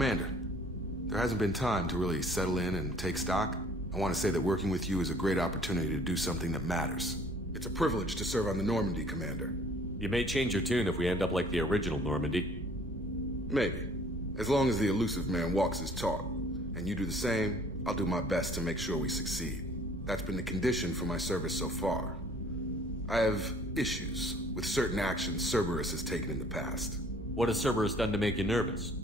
Commander, there hasn't been time to really settle in and take stock. I want to say that working with you is a great opportunity to do something that matters. It's a privilege to serve on the Normandy, Commander. You may change your tune if we end up like the original Normandy. Maybe. As long as the elusive man walks his talk, and you do the same, I'll do my best to make sure we succeed. That's been the condition for my service so far. I have issues with certain actions Cerberus has taken in the past. What has Cerberus done to make you nervous?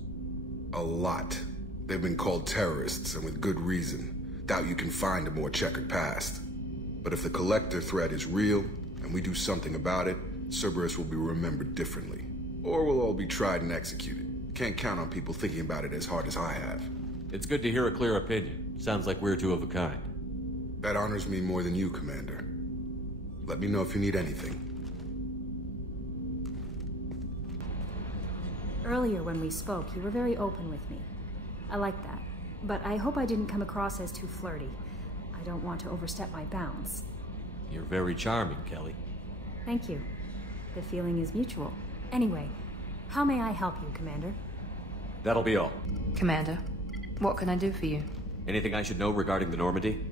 A lot. They've been called terrorists, and with good reason. Doubt you can find a more checkered past. But if the Collector threat is real, and we do something about it, Cerberus will be remembered differently. Or we'll all be tried and executed. Can't count on people thinking about it as hard as I have. It's good to hear a clear opinion. Sounds like we're two of a kind. That honors me more than you, Commander. Let me know if you need anything. Earlier when we spoke, you were very open with me. I like that. But I hope I didn't come across as too flirty. I don't want to overstep my bounds. You're very charming, Kelly. Thank you. The feeling is mutual. Anyway, how may I help you, Commander? That'll be all. Commander, what can I do for you? Anything I should know regarding the Normandy?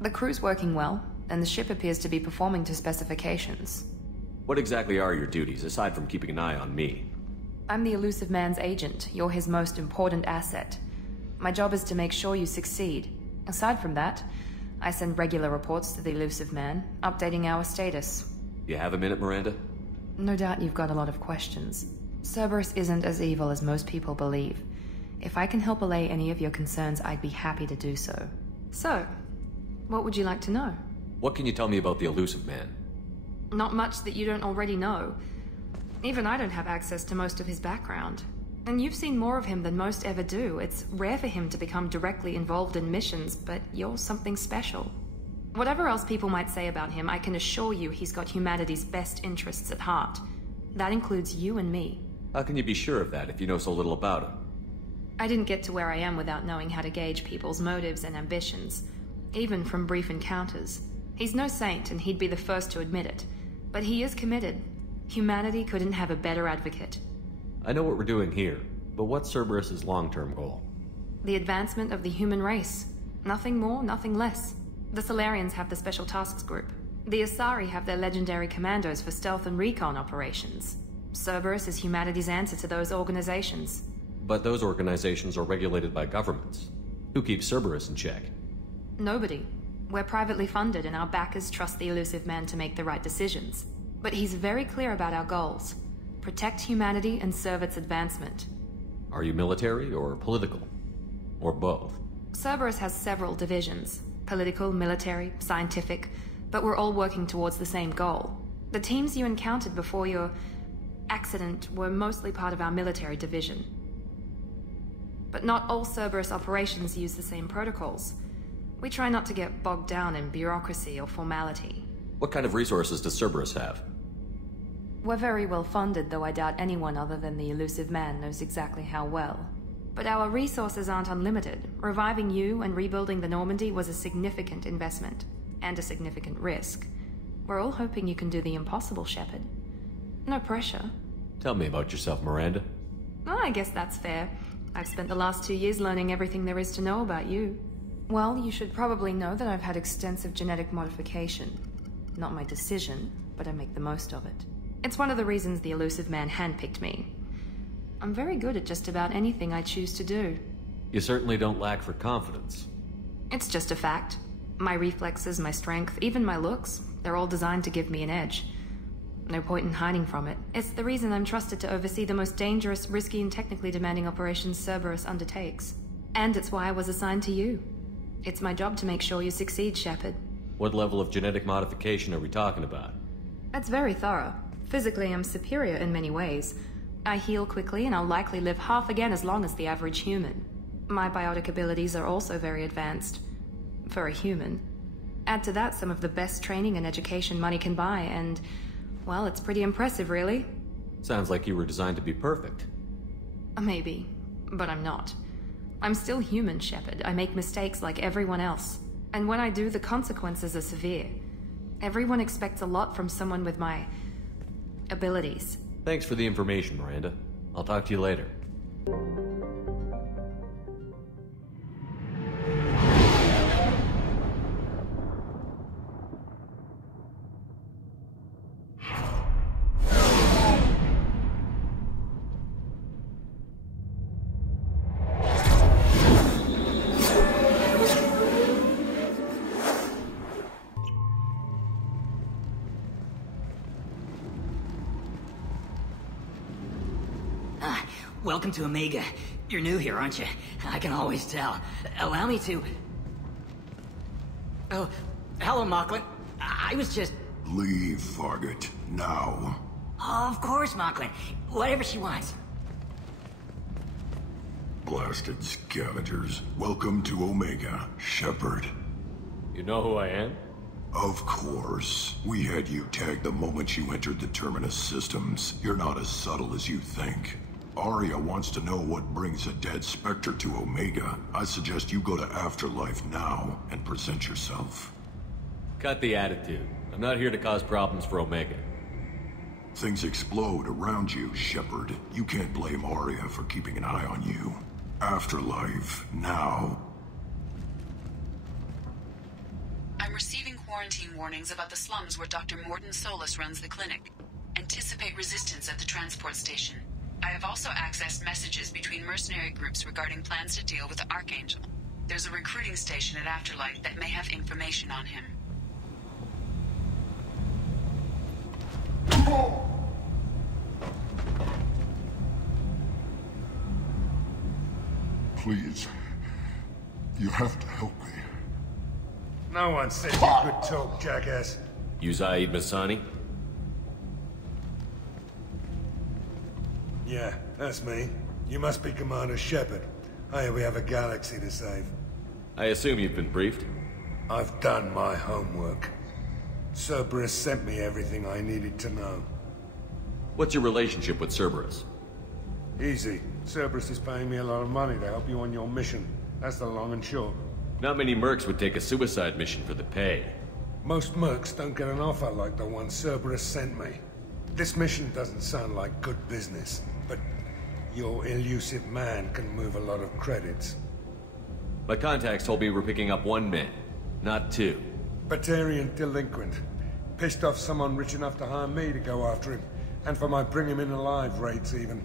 The crew's working well, and the ship appears to be performing to specifications. What exactly are your duties, aside from keeping an eye on me? I'm the elusive man's agent. You're his most important asset. My job is to make sure you succeed. Aside from that, I send regular reports to the elusive man, updating our status. You have a minute, Miranda? No doubt you've got a lot of questions. Cerberus isn't as evil as most people believe. If I can help allay any of your concerns, I'd be happy to do so. So, what would you like to know? What can you tell me about the elusive man? Not much that you don't already know. Even I don't have access to most of his background. And you've seen more of him than most ever do. It's rare for him to become directly involved in missions, but you're something special. Whatever else people might say about him, I can assure you he's got humanity's best interests at heart. That includes you and me. How can you be sure of that if you know so little about him? I didn't get to where I am without knowing how to gauge people's motives and ambitions, even from brief encounters. He's no saint, and he'd be the first to admit it. But he is committed. Humanity couldn't have a better advocate. I know what we're doing here, but what's Cerberus's long-term goal? The advancement of the human race. Nothing more, nothing less. The Salarians have the Special Tasks Group. The Asari have their legendary commandos for stealth and recon operations. Cerberus is humanity's answer to those organizations. But those organizations are regulated by governments. Who keeps Cerberus in check? Nobody. We're privately funded, and our backers trust the elusive man to make the right decisions. But he's very clear about our goals. Protect humanity and serve its advancement. Are you military or political? Or both? Cerberus has several divisions. Political, military, scientific. But we're all working towards the same goal. The teams you encountered before your accident were mostly part of our military division. But not all Cerberus operations use the same protocols. We try not to get bogged down in bureaucracy or formality. What kind of resources does Cerberus have? We're very well funded, though I doubt anyone other than the elusive man knows exactly how well. But our resources aren't unlimited. Reviving you and rebuilding the Normandy was a significant investment, and a significant risk. We're all hoping you can do the impossible, Shepard. No pressure. Tell me about yourself, Miranda. Oh, I guess that's fair. I've spent the last 2 years learning everything there is to know about you. Well, you should probably know that I've had extensive genetic modification. Not my decision, but I make the most of it. It's one of the reasons the elusive man handpicked me. I'm very good at just about anything I choose to do. You certainly don't lack for confidence. It's just a fact. My reflexes, my strength, even my looks, they're all designed to give me an edge. No point in hiding from it. It's the reason I'm trusted to oversee the most dangerous, risky, and technically demanding operations Cerberus undertakes. And it's why I was assigned to you. It's my job to make sure you succeed, Shepard. What level of genetic modification are we talking about? It's very thorough. Physically, I'm superior in many ways. I heal quickly, and I'll likely live half again as long as the average human. My biotic abilities are also very advanced. For a human. Add to that some of the best training and education money can buy, and, well, it's pretty impressive, really. Sounds like you were designed to be perfect. Maybe, but I'm not. I'm still human, Shepard. I make mistakes like everyone else. And when I do, the consequences are severe. Everyone expects a lot from someone with my abilities. Thanks for the information, Miranda. I'll talk to you later. Welcome to Omega. You're new here, aren't you? I can always tell. Allow me to... Oh, hello, Mocklin. I was just... Leave, Fargate. Now. Oh, of course, Mocklin. Whatever she wants. Blasted scavengers. Welcome to Omega, Shepard. You know who I am? Of course. We had you tagged the moment you entered the Terminus systems. You're not as subtle as you think. Arya wants to know what brings a dead Spectre to Omega. I suggest you go to Afterlife now and present yourself. Cut the attitude. I'm not here to cause problems for Omega. Things explode around you, Shepard. You can't blame Arya for keeping an eye on you. Afterlife, now. I'm receiving quarantine warnings about the slums where Dr. Mordin-Solus runs the clinic. Anticipate resistance at the transport station. I have also accessed messages between mercenary groups regarding plans to deal with the Archangel. There's a recruiting station at Afterlife that may have information on him. Please. You have to help me. No one said you could talk, jackass. You Zaeed Masani? Yeah, that's me. You must be Commander Shepard. Hey, we have a galaxy to save. I assume you've been briefed? I've done my homework. Cerberus sent me everything I needed to know. What's your relationship with Cerberus? Easy. Cerberus is paying me a lot of money to help you on your mission. That's the long and short. Not many mercs would take a suicide mission for the pay. Most mercs don't get an offer like the one Cerberus sent me. This mission doesn't sound like good business, but your elusive man can move a lot of credits. My contacts told me we're picking up one man, not two. Batarian delinquent. Pissed off someone rich enough to hire me to go after him. And for my bring him in alive rates even.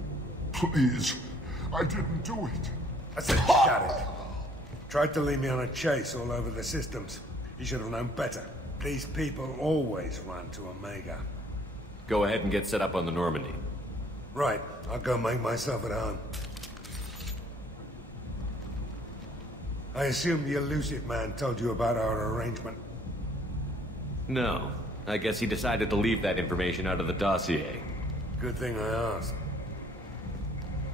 Please. I didn't do it. I said shut it. Tried to lead me on a chase all over the systems. He should have known better. These people always run to Omega. Go ahead and get set up on the Normandie. Right. I'll go make myself at home. I assume the elusive man told you about our arrangement. No. I guess he decided to leave that information out of the dossier. Good thing I asked.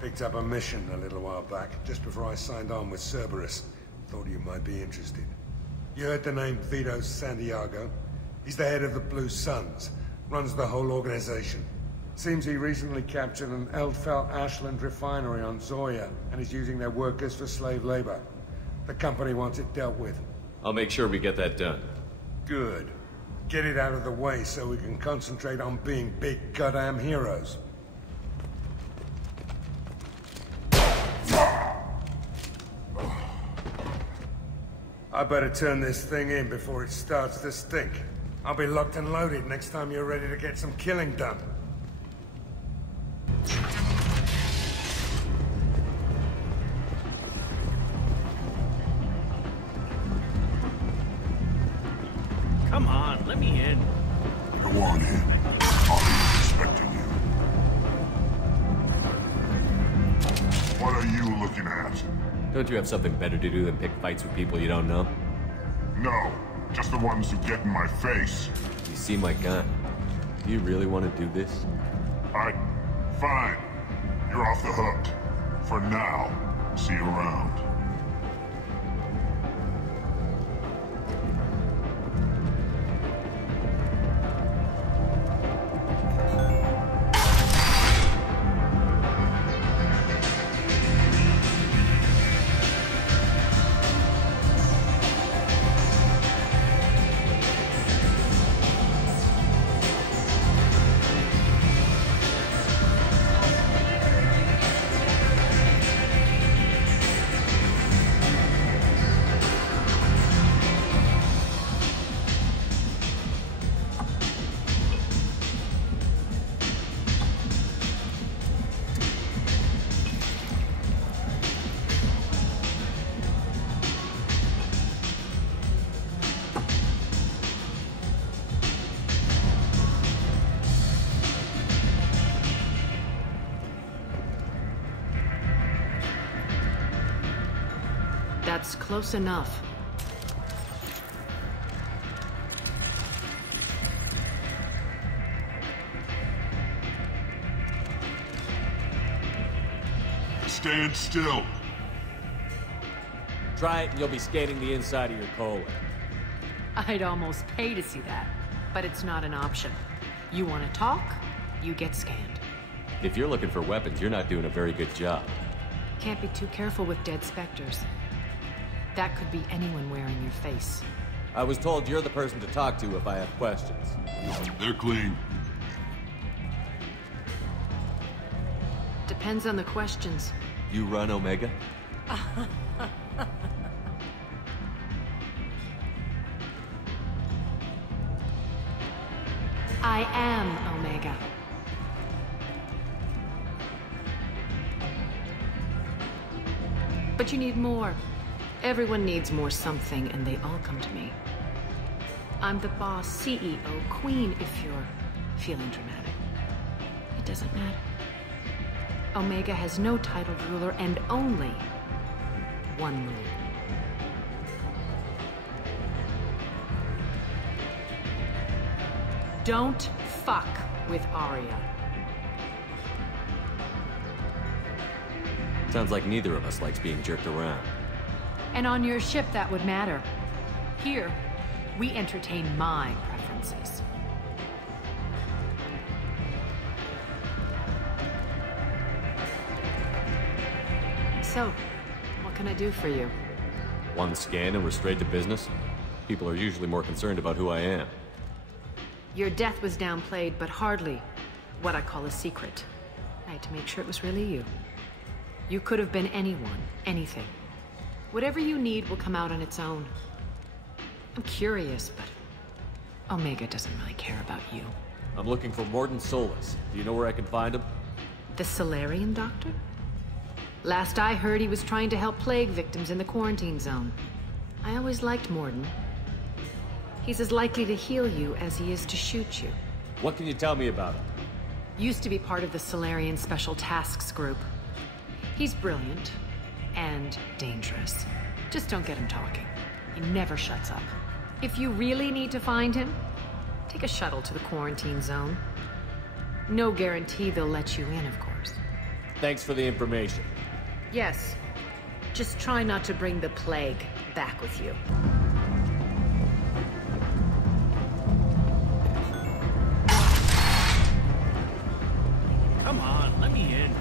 Picked up a mission a little while back, just before I signed on with Cerberus. Thought you might be interested. You heard the name Vito Santiago? He's the head of the Blue Suns. Runs the whole organization. Seems he recently captured an Eldfell Ashland refinery on Zoya, and is using their workers for slave labor. The company wants it dealt with. I'll make sure we get that done. Good. Get it out of the way so we can concentrate on being big goddamn heroes. I better turn this thing in before it starts to stink. I'll be locked and loaded next time you're ready to get some killing done. Come on, let me in. Go on in. I'll be expecting you. What are you looking at? Don't you have something better to do than pick fights with people you don't know? No, just the ones who get in my face. You see my gun. Do you really want to do this? Fine. You're off the hook. For now. See you around. That's close enough. Stand still. Try it and you'll be scanning the inside of your colon. I'd almost pay to see that, but it's not an option. You want to talk, you get scanned. If you're looking for weapons, you're not doing a very good job. Can't be too careful with dead specters. That could be anyone wearing your face. I was told you're the person to talk to if I have questions. They're clean. Depends on the questions. You run Omega? I am Omega. But you need more. Everyone needs more something, and they all come to me. I'm the boss, CEO, queen, if you're feeling dramatic. It doesn't matter. Omega has no titled ruler and only one rule. Don't fuck with Arya. Sounds like neither of us likes being jerked around. And on your ship, that would matter. Here, we entertain my preferences. So, what can I do for you? One scan and we're straight to business? People are usually more concerned about who I am. Your death was downplayed, but hardly what I call a secret. I had to make sure it was really you. You could have been anyone, anything. Whatever you need will come out on its own. I'm curious, but Omega doesn't really care about you. I'm looking for Mordin-Solus. Do you know where I can find him? The Salarian doctor? Last I heard, he was trying to help plague victims in the quarantine zone. I always liked Mordin. He's as likely to heal you as he is to shoot you. What can you tell me about him? Used to be part of the Salarian Special Tasks Group. He's brilliant and dangerous. Just don't get him talking. He never shuts up. If you really need to find him, take a shuttle to the quarantine zone. No guarantee they'll let you in, of course. Thanks for the information. Yes. Just try not to bring the plague back with you. Come on, let me in.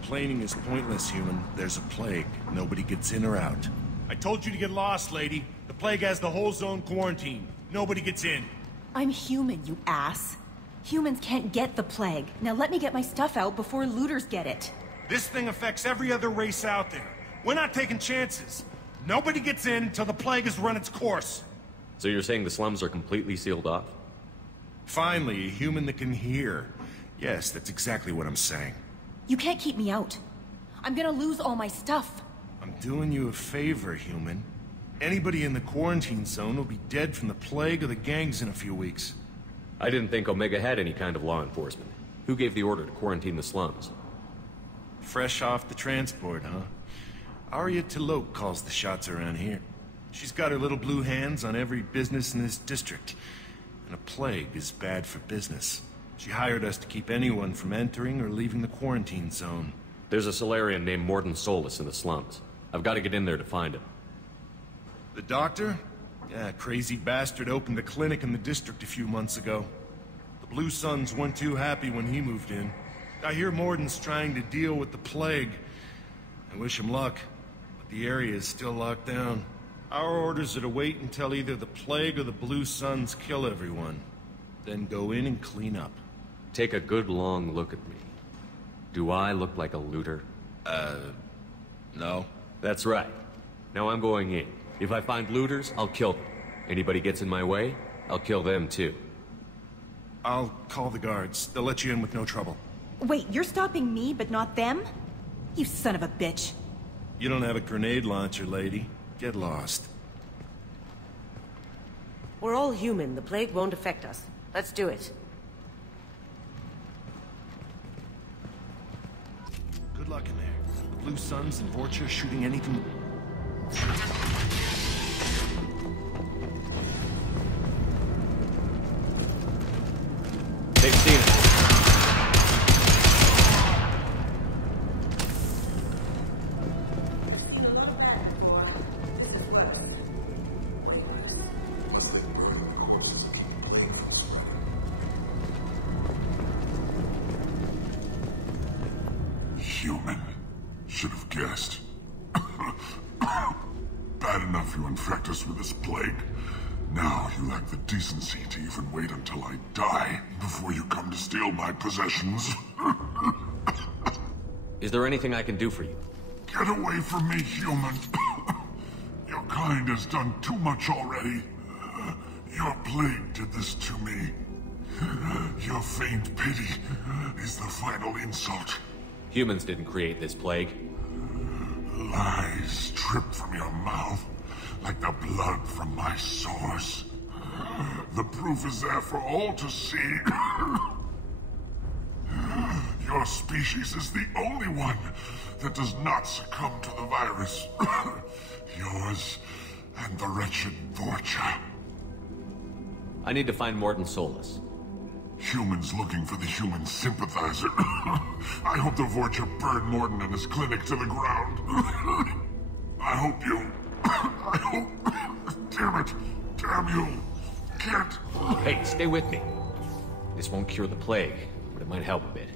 Complaining is pointless, human. There's a plague. Nobody gets in or out. I told you to get lost, lady. The plague has the whole zone quarantined. Nobody gets in. I'm human, you ass. Humans can't get the plague. Now let me get my stuff out before looters get it. This thing affects every other race out there. We're not taking chances. Nobody gets in until the plague has run its course. So you're saying the slums are completely sealed off? Finally, a human that can hear. Yes, that's exactly what I'm saying. You can't keep me out. I'm gonna lose all my stuff. I'm doing you a favor, human. Anybody in the quarantine zone will be dead from the plague or the gangs in a few weeks. I didn't think Omega had any kind of law enforcement. Who gave the order to quarantine the slums? Fresh off the transport, huh? Arya T'Loak calls the shots around here. She's got her little blue hands on every business in this district. And a plague is bad for business. She hired us to keep anyone from entering or leaving the quarantine zone. There's a Salarian named Mordin-Solus in the slums. I've got to get in there to find him. The doctor? Yeah, crazy bastard opened a clinic in the district a few months ago. The Blue Suns weren't too happy when he moved in. I hear Mordin's trying to deal with the plague. I wish him luck, but the area is still locked down. Our orders are to wait until either the plague or the Blue Suns kill everyone. Then go in and clean up. Take a good long look at me. Do I look like a looter? No. That's right. Now I'm going in. If I find looters, I'll kill them. Anybody gets in my way, I'll kill them too. I'll call the guards. They'll let you in with no trouble. Wait, you're stopping me, but not them? You son of a bitch. You don't have a grenade launcher, lady. Get lost. We're all human. The plague won't affect us. Let's do it. Good luck in there. The Blue Suns and Vorcha shooting anything... They've seen it. Human. Should have guessed. Bad enough you infect us with this plague. Now you lack the decency to even wait until I die before you come to steal my possessions. Is there anything I can do for you? Get away from me, human. Your kind has done too much already. Your plague did this to me. Your feigned pity is the final insult. Humans didn't create this plague. Lies drip from your mouth like the blood from my sores. The proof is there for all to see. Your species is the only one that does not succumb to the virus. Yours and the wretched Vorcha. I need to find Mordin Solus. Humans looking for the human sympathizer. I hope the Vorcha burned Mordin and his clinic to the ground. I hope you... I hope... Damn it. Damn you. Can't... Hey, stay with me. This won't cure the plague, but it might help a bit.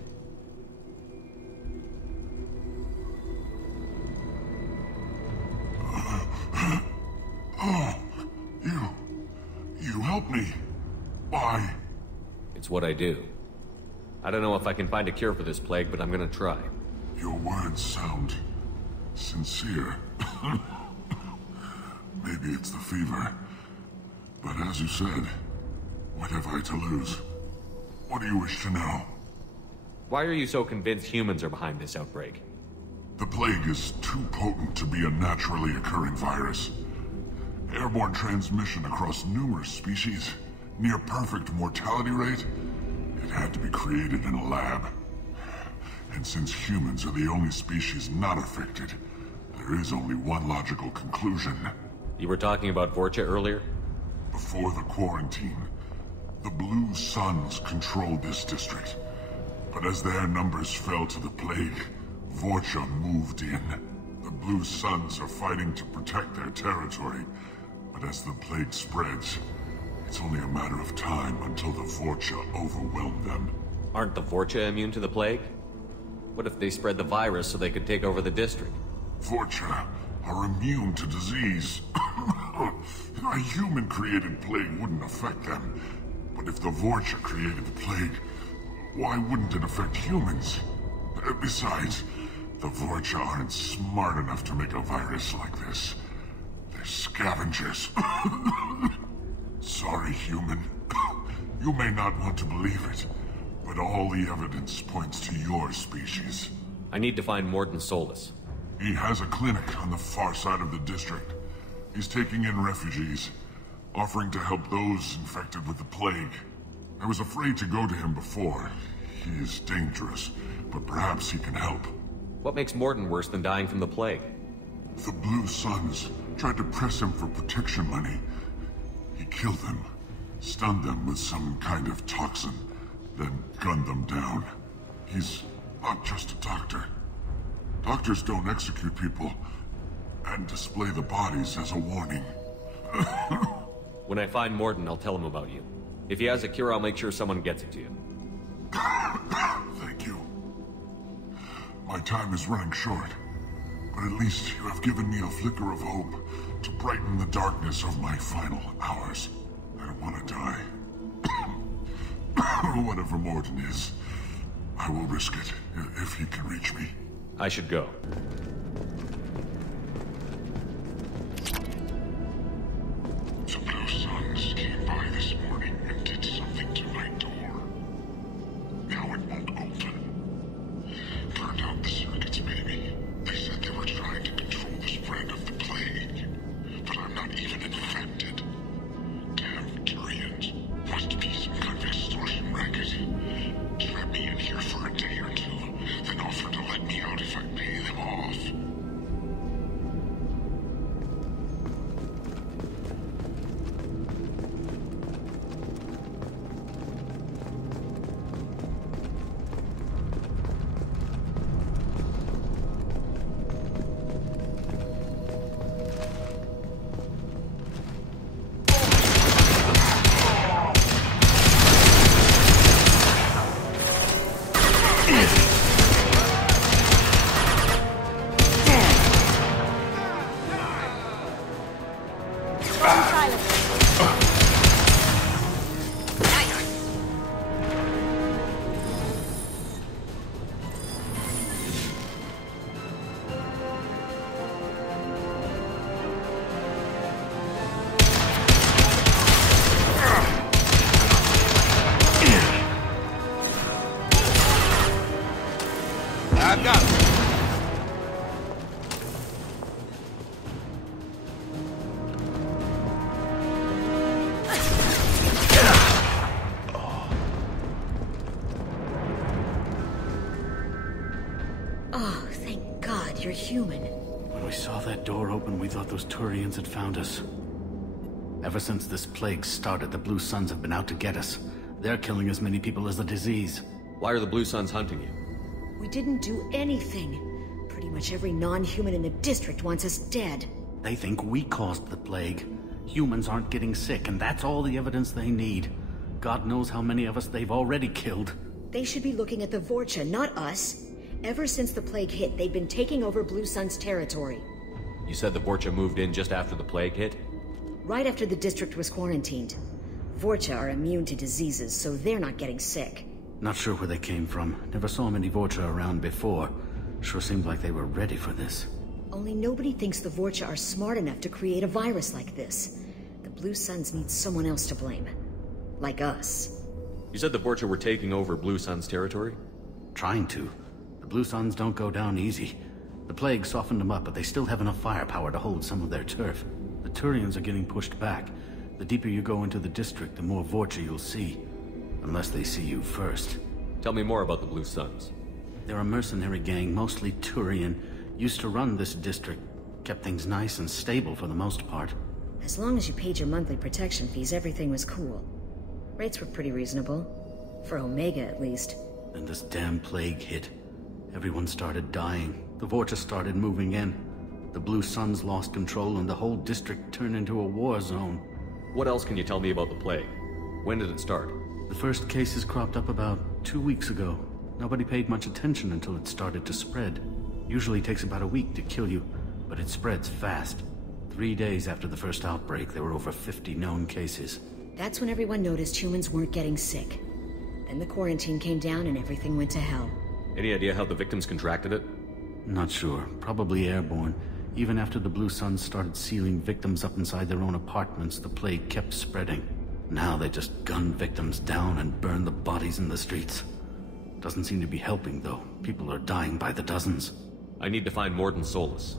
Oh, you helped me. Why? It's what I do. I don't know if I can find a cure for this plague, but I'm gonna try. Your words sound sincere. Maybe it's the fever. But as you said, what have I to lose? What do you wish to know? Why are you so convinced humans are behind this outbreak? The plague is too potent to be a naturally occurring virus. Airborne transmission across numerous species, near perfect mortality rate. It had to be created in a lab. And since humans are the only species not affected, there is only one logical conclusion. You were talking about Vorcha earlier? Before the quarantine, the Blue Suns controlled this district. But as their numbers fell to the plague, Vorcha moved in. The Blue Suns are fighting to protect their territory, but as the plague spreads, it's only a matter of time until the Vorcha overwhelm them. Aren't the Vorcha immune to the plague? What if they spread the virus so they could take over the district? Vorcha are immune to disease. A human-created plague wouldn't affect them. But if the Vorcha created the plague, why wouldn't it affect humans? Besides, the Vorcha aren't smart enough to make a virus like this. They're scavengers. Sorry, human. You may not want to believe it, but all the evidence points to your species. I need to find Mordin Solus. He has a clinic on the far side of the district. He's taking in refugees, offering to help those infected with the plague. I was afraid to go to him before. He is dangerous, but perhaps he can help. What makes Mordin worse than dying from the plague? The Blue Suns tried to press him for protection money. He killed them, stunned them with some kind of toxin, then gunned them down. He's not just a doctor. Doctors don't execute people and display the bodies as a warning. When I find Mordin, I'll tell him about you. If he has a cure, I'll make sure someone gets it to you. Thank you. My time is running short, but at least you have given me a flicker of hope to brighten the darkness of my final hours. I don't want to die. Whatever Mordin is, I will risk it if he can reach me. I should go. The Blue Suns came by this morning and did something to my door. you're human. When we saw that door open, we thought those Turians had found us. Ever since this plague started, the Blue Suns have been out to get us. They're killing as many people as the disease. Why are the Blue Suns hunting you? We didn't do anything. Pretty much every non-human in the district wants us dead. They think we caused the plague. Humans aren't getting sick, and that's all the evidence they need. God knows how many of us they've already killed. They should be looking at the Vorcha, not us. Ever since the plague hit, they've been taking over Blue Sun's territory. You said the Vorcha moved in just after the plague hit? Right after the district was quarantined. Vorcha are immune to diseases, so they're not getting sick. Not sure where they came from. Never saw many Vorcha around before. Sure seemed like they were ready for this. Only nobody thinks the Vorcha are smart enough to create a virus like this. The Blue Suns need someone else to blame. Like us. You said the Vorcha were taking over Blue Sun's territory? Trying to. The Blue Suns don't go down easy. The plague softened them up, but they still have enough firepower to hold some of their turf. The Turians are getting pushed back. The deeper you go into the district, the more Vorcha you'll see. Unless they see you first. Tell me more about the Blue Suns. They're a mercenary gang, mostly Turian. Used to run this district. Kept things nice and stable for the most part. As long as you paid your monthly protection fees, everything was cool. Rates were pretty reasonable. For Omega, at least. Then this damn plague hit. Everyone started dying. The Vorcha started moving in. The Blue Suns lost control and the whole district turned into a war zone. What else can you tell me about the plague? When did it start? The first cases cropped up about 2 weeks ago. Nobody paid much attention until it started to spread. Usually takes about a week to kill you, but it spreads fast. 3 days after the first outbreak, there were over 50 known cases. That's when everyone noticed humans weren't getting sick. Then the quarantine came down and everything went to hell. Any idea how the victims contracted it? Not sure. Probably airborne. Even after the Blue Suns started sealing victims up inside their own apartments, the plague kept spreading. Now they just gun victims down and burn the bodies in the streets. Doesn't seem to be helping, though. People are dying by the dozens. I need to find Mordin-Solus.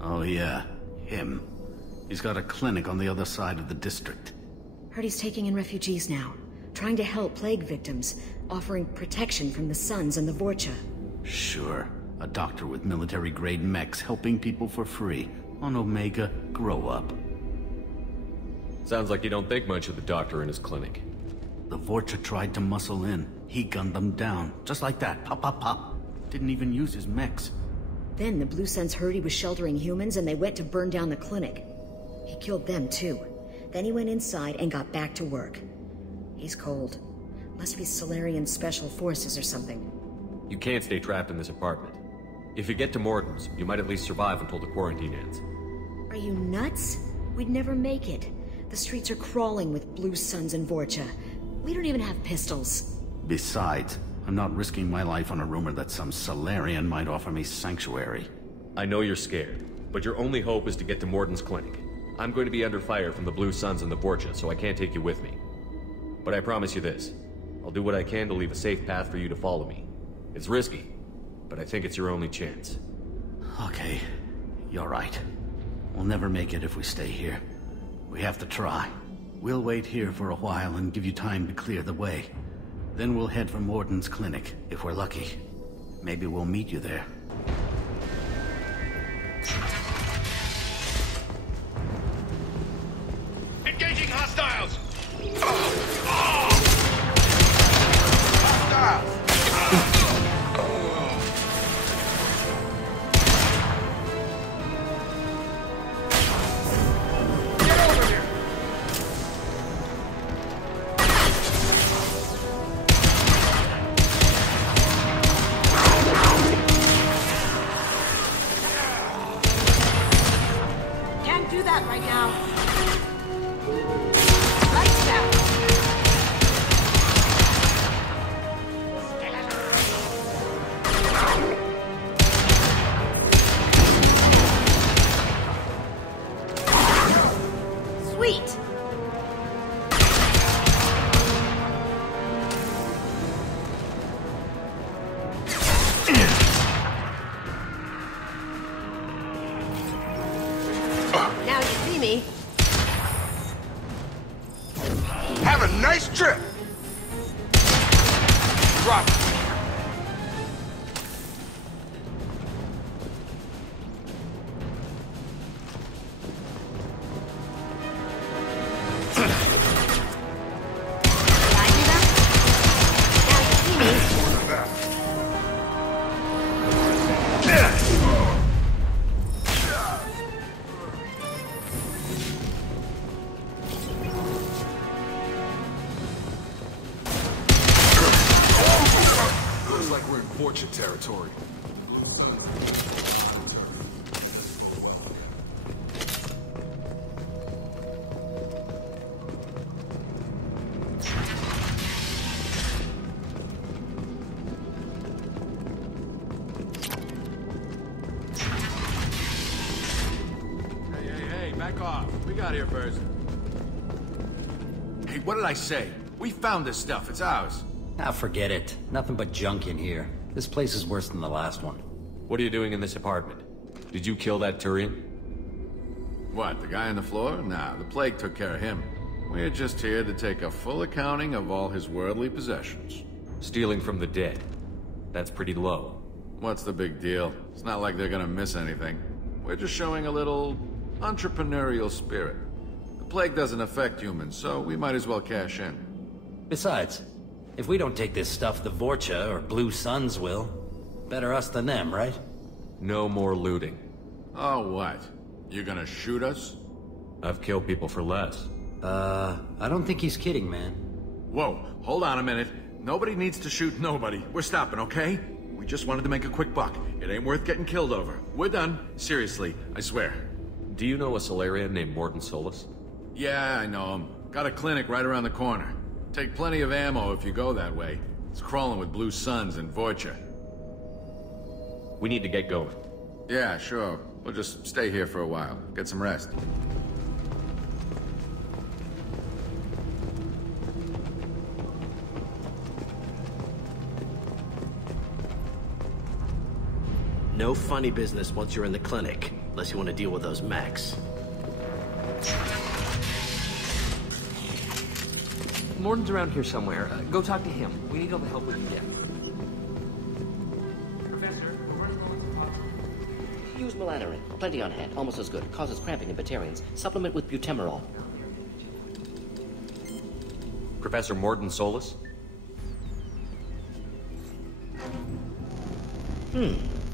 Oh yeah, him. He's got a clinic on the other side of the district. Heard he's taking in refugees now. Trying to help plague victims. Offering protection from the Suns and the Vorcha. Sure. A doctor with military-grade mechs helping people for free. On Omega, grow up. Sounds like you don't think much of the doctor in his clinic. The Vorcha tried to muscle in. He gunned them down. Just like that. Pop, pop, pop. Didn't even use his mechs. Then the Blue Suns heard he was sheltering humans and they went to burn down the clinic. He killed them too. Then he went inside and got back to work. He's cold. Must be Salarian Special Forces or something. You can't stay trapped in this apartment. If you get to Mordin's, you might at least survive until the quarantine ends. Are you nuts? We'd never make it. The streets are crawling with Blue Suns and Vorcha. We don't even have pistols. Besides, I'm not risking my life on a rumor that some Salarian might offer me sanctuary. I know you're scared, but your only hope is to get to Mordin's clinic. I'm going to be under fire from the Blue Suns and the Vorcha, so I can't take you with me. But I promise you this. I'll do what I can to leave a safe path for you to follow me. It's risky, but I think it's your only chance. Okay, you're right. We'll never make it if we stay here. We have to try. We'll wait here for a while and give you time to clear the way. Then we'll head for Mordin's clinic, if we're lucky. Maybe we'll meet you there. Engaging hostiles! Can't do that right now. Lights out. Sweet. Now you see me. Have a nice trip! Drop it. Vorcha territory. Back off. We got here first. Hey, what did I say? We found this stuff. It's ours. Ah, forget it. Nothing but junk in here. This place is worse than the last one. What are you doing in this apartment? Did you kill that Turian? What, the guy on the floor? Nah, the plague took care of him. We're just here to take a full accounting of all his worldly possessions. Stealing from the dead. That's pretty low. What's the big deal? It's not like they're gonna miss anything. We're just showing a little entrepreneurial spirit. The plague doesn't affect humans, so we might as well cash in. Besides, if we don't take this stuff, the Vorcha or Blue Suns will. Better us than them, right? No more looting. Oh, what? You gonna shoot us? I've killed people for less. I don't think he's kidding, man. Whoa, hold on a minute. Nobody needs to shoot nobody. We're stopping, okay? We just wanted to make a quick buck. It ain't worth getting killed over. We're done. Seriously, I swear. Do you know a Salarian named Mordin Solus? Yeah, I know him. Got a clinic right around the corner. Take plenty of ammo if you go that way. It's crawling with Blue Suns and Vorcha. We need to get going. Yeah, sure. We'll just stay here for a while. Get some rest. No funny business once you're in the clinic, unless you want to deal with those mechs. Mordin's around here somewhere. Go talk to him. We need all the help we can get. Professor, use melanorin. Plenty on hand. Almost as good. Causes cramping in Batarians. Supplement with butemerol. Professor Mordin Solus?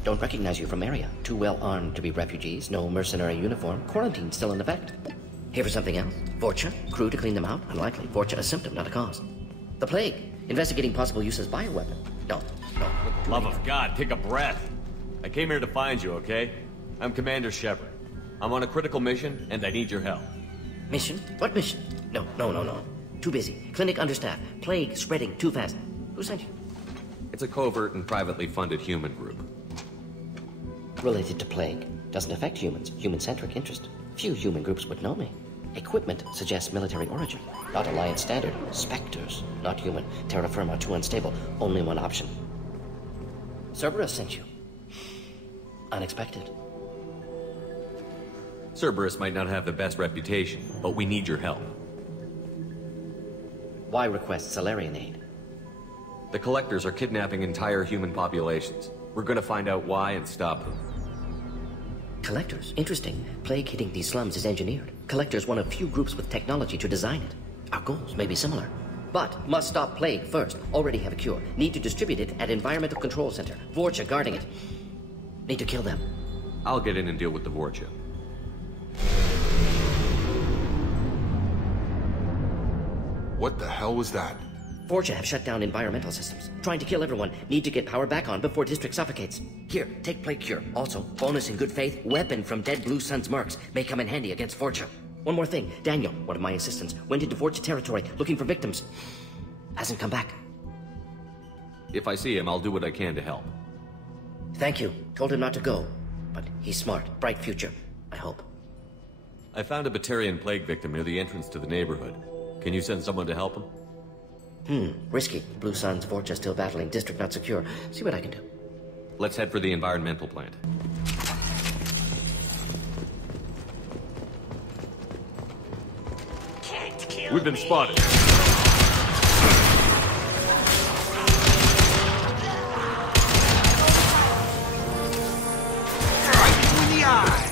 Don't recognize you from area. Too well armed to be refugees. No mercenary uniform. Quarantine still in effect. Here for something else? Vorcha? Crew to clean them out? Unlikely. Vorcha a symptom, not a cause. The plague. Investigating possible use as bioweapon. No. Love of God, take a breath. I came here to find you, okay? I'm Commander Shepard. I'm on a critical mission, and I need your help. Mission? What mission? No. Too busy. Clinic understaffed. Plague spreading too fast. Who sent you? It's a covert and privately funded human group. Related to plague. Doesn't affect humans. Human-centric interest. Few human groups would know me. Equipment suggests military origin. Not Alliance standard. Spectres. Not human. Terra firma too unstable. Only one option. Cerberus sent you. Unexpected. Cerberus might not have the best reputation, but we need your help. Why request Salarian aid? The Collectors are kidnapping entire human populations. We're gonna find out why and stop them. Collectors? Interesting. Plague hitting these slums is engineered. Collectors one of few groups with technology to design it. Our goals may be similar. But must stop plague first. Already have a cure. Need to distribute it at Environmental Control Center. Vorcha guarding it. Need to kill them. I'll get in and deal with the Vorcha. What the hell was that? Vorcha have shut down environmental systems. Trying to kill everyone. Need to get power back on before district suffocates. Here, take plague cure. Also, bonus in good faith, weapon from dead Blue Sun's mercs. May come in handy against Vorcha. One more thing. Daniel, one of my assistants, went into Vorcha territory looking for victims. Hasn't come back. If I see him, I'll do what I can to help. Thank you. Told him not to go. But he's smart. Bright future. I hope. I found a Batarian plague victim near the entrance to the neighborhood. Can you send someone to help him? Risky. Blue Sun's Vorcha still battling. District not secure. See what I can do. Let's head for the environmental plant. We've been spotted. Right between the eyes.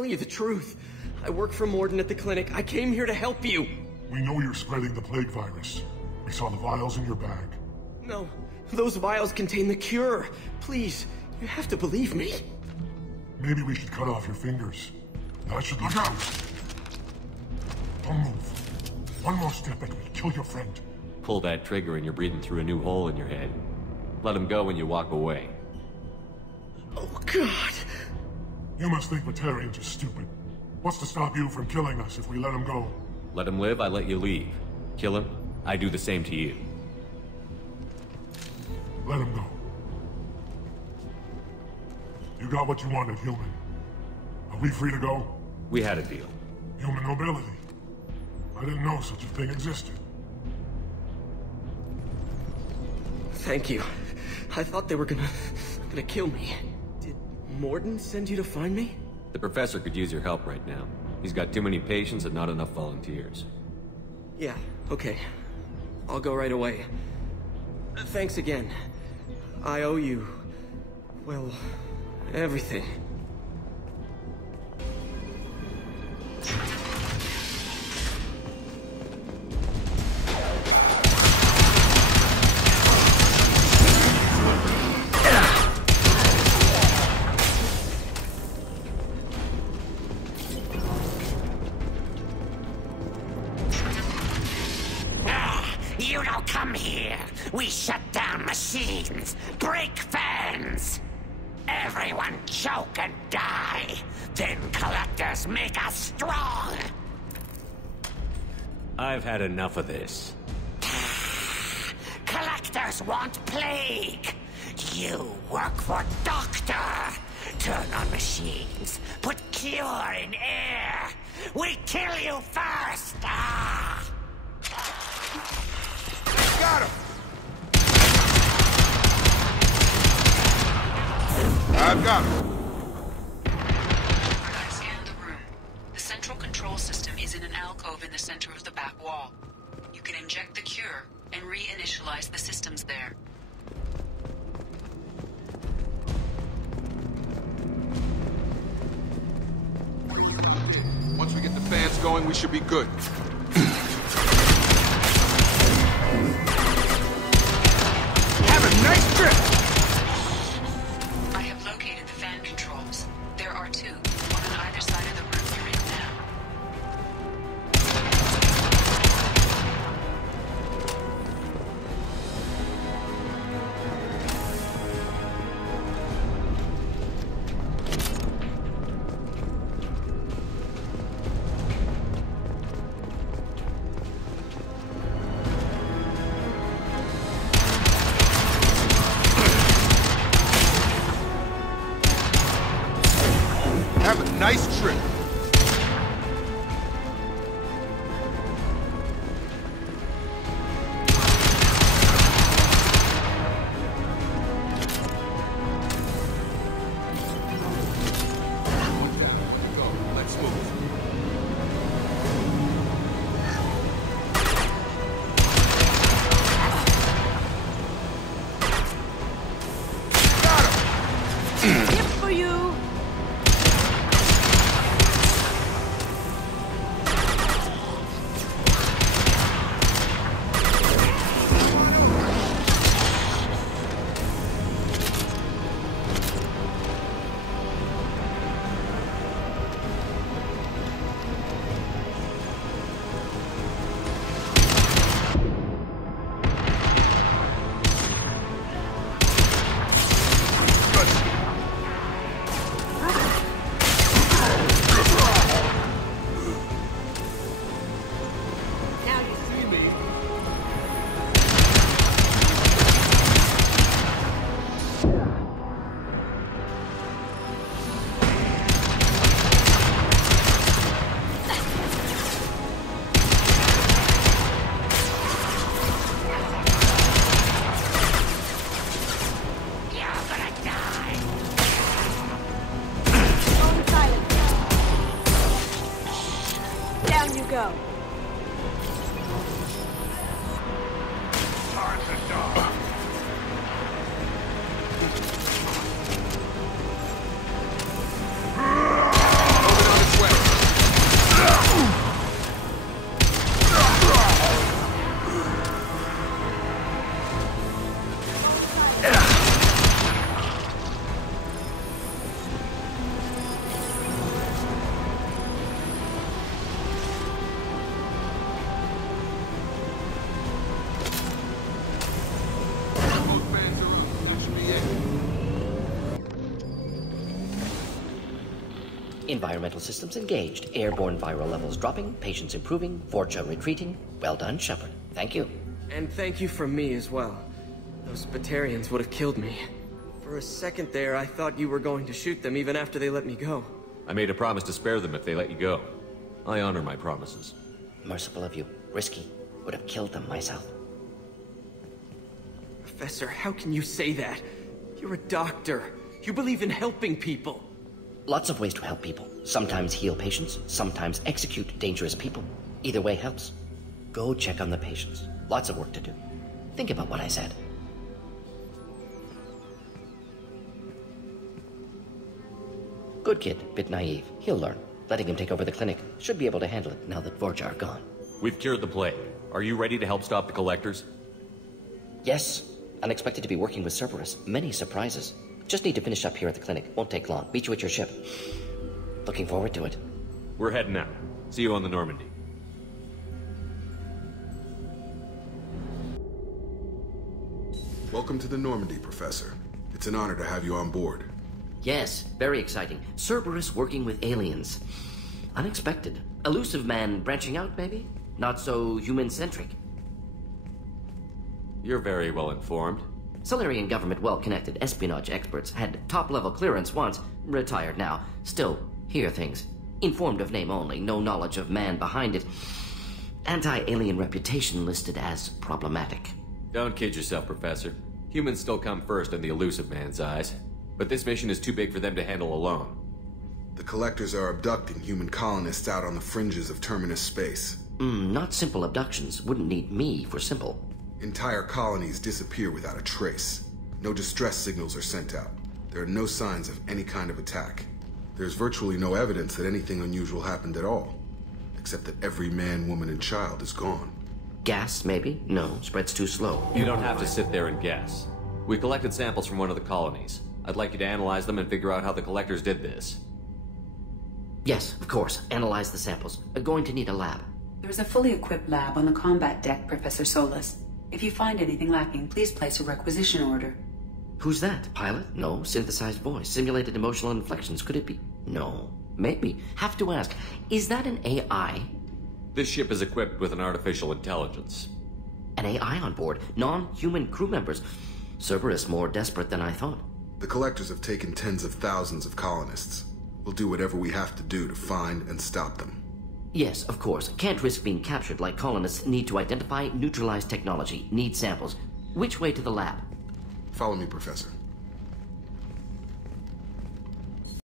telling you the truth. I work for Mordin at the clinic. I came here to help you. We know you're spreading the plague virus. We saw the vials in your bag. No, those vials contain the cure. Please, you have to believe me. Maybe we should cut off your fingers. That should look out! Don't move. One more step and we'll kill your friend. Pull that trigger and you're breathing through a new hole in your head. Let him go when you walk away. Oh, God. You must think Batarians are stupid. What's to stop you from killing us if we let him go? Let him live, I let you leave. Kill him, I do the same to you. Let him go. You got what you wanted, human. Are we free to go? We had a deal. Human nobility. I didn't know such a thing existed. Thank you. I thought they were gonna kill me. Did Mordin send you to find me? The professor could use your help right now. He's got too many patients and not enough volunteers. Yeah, okay. I'll go right away. Thanks again. I owe you... well, everything. You don't come here. We shut down machines, break fans. Everyone choke and die. Then collectors make us strong. I've had enough of this. Collectors want plague. You work for Doctor. Turn on machines. Put cure in air. We kill you first. Got him! I've got him. I scanned the room. The central control system is in an alcove in the center of the back wall. You can inject the cure and reinitialize the systems there. Once we get the fans going, we should be good. Have a nice trip! I have located the fan controls. There are two, one on either side of the room you're in now. Environmental systems engaged. Airborne viral levels dropping. Patients improving. Vorcha retreating. Well done, Shepard. Thank you. And thank you from me as well. Those Batarians would have killed me. For a second there, I thought you were going to shoot them even after they let me go. I made a promise to spare them if they let you go. I honor my promises. Merciful of you. Risky. Would have killed them myself. Professor, how can you say that? You're a doctor. You believe in helping people. Lots of ways to help people. Sometimes heal patients, sometimes execute dangerous people. Either way helps. Go check on the patients. Lots of work to do. Think about what I said. Good kid, bit naive. He'll learn. Letting him take over the clinic. Should be able to handle it now that Vorcha are gone. We've cured the plague. Are you ready to help stop the Collectors? Yes. Unexpected to be working with Cerberus. Many surprises. Just need to finish up here at the clinic. Won't take long. Meet you at your ship. Looking forward to it. We're heading out. See you on the Normandie. Welcome to the Normandie, Professor. It's an honor to have you on board. Yes, very exciting. Cerberus working with aliens. Unexpected. Elusive man branching out, maybe? Not so human-centric. You're very well informed. Salarian government well-connected espionage experts had top-level clearance once, retired now. Still, hear things. Informed of name only, no knowledge of man behind it. Anti-alien reputation listed as problematic. Don't kid yourself, Professor. Humans still come first in the elusive man's eyes. But this mission is too big for them to handle alone. The Collectors are abducting human colonists out on the fringes of Terminus space. Not simple abductions. Wouldn't need me for simple. Entire colonies disappear without a trace. No distress signals are sent out. There are no signs of any kind of attack. There's virtually no evidence that anything unusual happened at all. Except that every man, woman, and child is gone. Gas, maybe? No, spreads too slow. You don't have to sit there and guess. We collected samples from one of the colonies. I'd like you to analyze them and figure out how the Collectors did this. Yes, of course. Analyze the samples. Going to need a lab. There is a fully equipped lab on the combat deck, Professor Solis. If you find anything lacking, please place a requisition order. Who's that? Pilot? No. Synthesized voice. Simulated emotional inflections. Could it be? No. Maybe. Have to ask. Is that an AI? This ship is equipped with an artificial intelligence. An AI on board? Non-human crew members? Cerberus more desperate than I thought. The Collectors have taken tens of thousands of colonists. We'll do whatever we have to do to find and stop them. Yes, of course. Can't risk being captured like colonists need to identify, neutralize technology, need samples. Which way to the lab? Follow me, Professor.